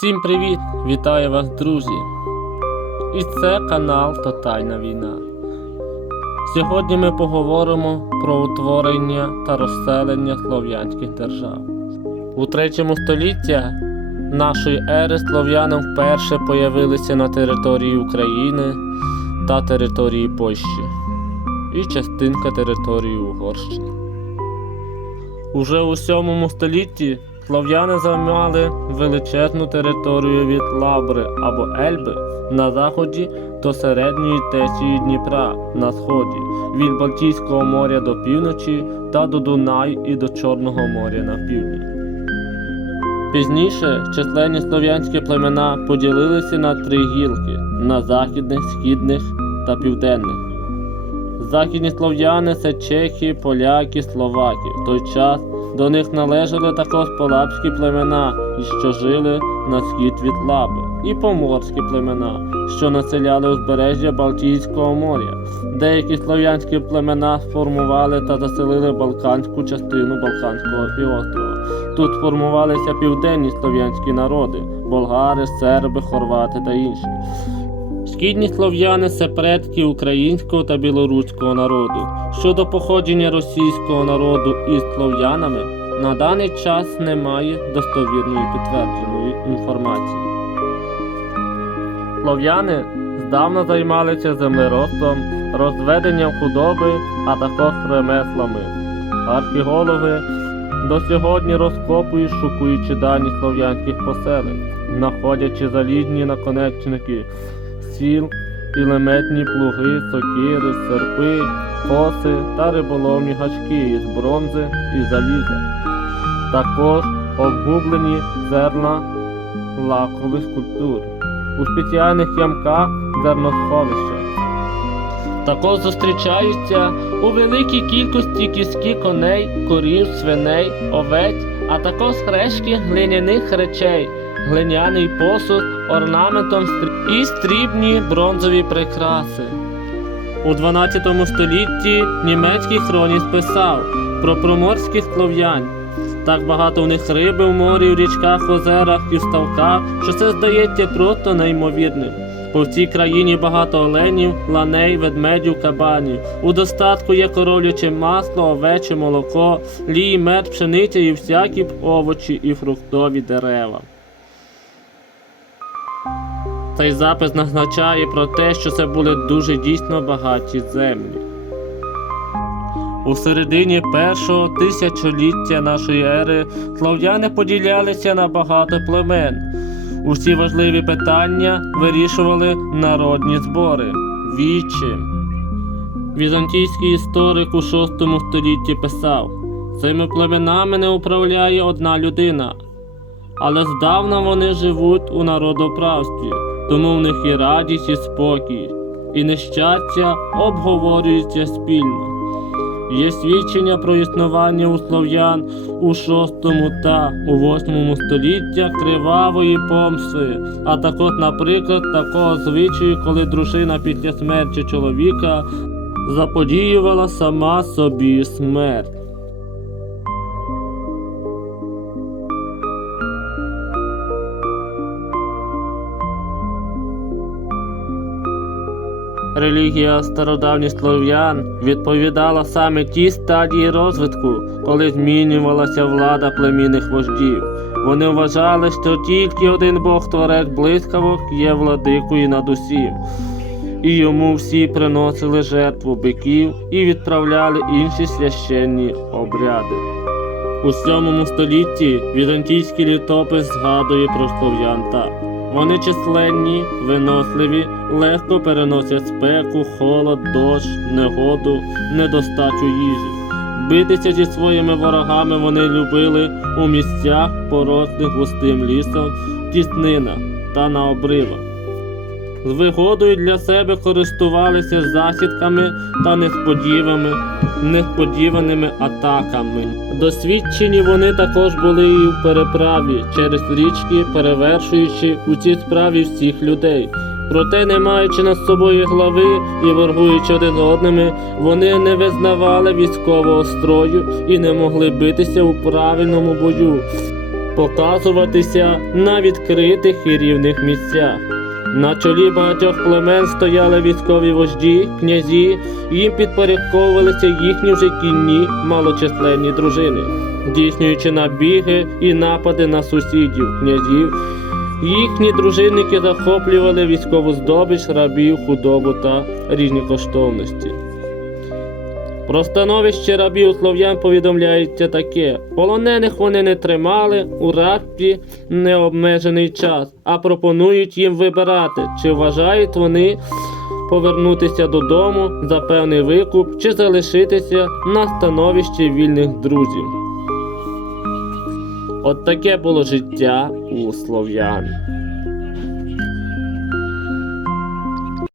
Всім привіт! Вітаю вас, друзі! І це канал Тотальна війна. Сьогодні ми поговоримо про утворення та розселення слов'янських держав. У 3 столітті нашої ери слов'яни вперше появилися на території України та території Польщі і частинка території Угорщини. Уже у 7 столітті слов'яни займали величезну територію від Лабри або Ельби на заході до середньої течії Дніпра на сході, від Балтійського моря до півночі та до Дунаю і до Чорного моря на півдні. Пізніше численні слов'янські племена поділилися на три гілки на західних, східних та південних. Західні слов'яни це чехи, поляки, словаки. В той час до них належали також полабські племена, що жили на схід від Лаби, і поморські племена, що населяли узбережжя Балтійського моря. Деякі слов'янські племена сформували та заселили балканську частину Балканського півострова. Тут формувалися південні слов'янські народи болгари, серби, хорвати та інші. Східні слов'яни це предки українського та білоруського народу. Щодо походження російського народу із слов'янами, на даний час немає достовірної підтвердженої інформації. Слов'яни здавна займалися землеробством, розведенням худоби, а також ремеслами. Археологи до сьогодні розкопують, шукуючи дані слов'янських поселень, знаходячи залізні наконечники сіл, кілеметні плуги, сокири, серпи, коси та риболовні гачки із бронзи і заліза. Також обгублені зерна лакових скульптур у спеціальних ямках зерносховища. Також зустрічаються у великій кількості кістки коней, корів, свиней, овець, а також хрещки глиняних речей, глиняний посуд орнаментом і стрібні бронзові прикраси. У 12 столітті німецький хроніст писав про проморських слов'ян. Так багато в них риби в морі, в річках, озерах і в ставках, що це здається просто неймовірним. По всій країні багато оленів, ланей, ведмедів, кабанів. У достатку є коров'яче масло, овече молоко, лій, мед, пшениця і всякі овочі і фруктові дерева. Цей запис назначає про те, що це були дуже дійсно багаті землі. У середині першого тисячоліття нашої ери слав'яни поділялися на багато племен. Усі важливі питання вирішували народні збори вічі. Візантійський історик у VI столітті писав: цими племенами не управляє одна людина, але здавна вони живуть у народоправстві, тому в них і радість, і спокій, і нещастя обговорюються спільно. Є свідчення про існування у слов'ян у VI та у VIII століттях кривавої помсти, а також, наприклад, такого звичаю, коли дружина після смерті чоловіка заподіювала сама собі смерть. Релігія стародавніх слов'ян відповідала саме тій стадії розвитку, коли змінювалася влада племінних вождів. Вони вважали, що тільки один Бог творець блискавок є владикою над усім, і йому всі приносили жертву биків і відправляли інші священні обряди. У 7 столітті візантійський літопис згадує про слов'ян так. Вони численні, виносливі, легко переносять спеку, холод, дощ, негоду, недостачу їжі. Битися зі своїми ворогами вони любили у місцях, порослих густим лісом, тіснина та на обривах. З вигодою для себе користувалися засідками та несподіваними, атаками. Досвідчені вони також були і в переправі через річки, перевершуючи у цій справі всіх людей. Проте, не маючи над собою глави і воргуючи один одними, вони не визнавали військового строю і не могли битися у правильному бою. показуватися на відкритих і рівних місцях. На чолі багатьох племен стояли військові вожді, князі, їм підпорядковувалися їхні вже кінні малочисленні дружини, здійснюючи набіги і напади на сусідів, князів. Їхні дружинники захоплювали військову здобич, рабів, худобу та різні коштовності. Про становище рабів слов'ян повідомляється таке: полонених вони не тримали у рабстві необмежений час, а пропонують їм вибирати, чи вважають вони повернутися додому за певний викуп, чи залишитися на становищі вільних друзів. От таке було життя у слов'ян.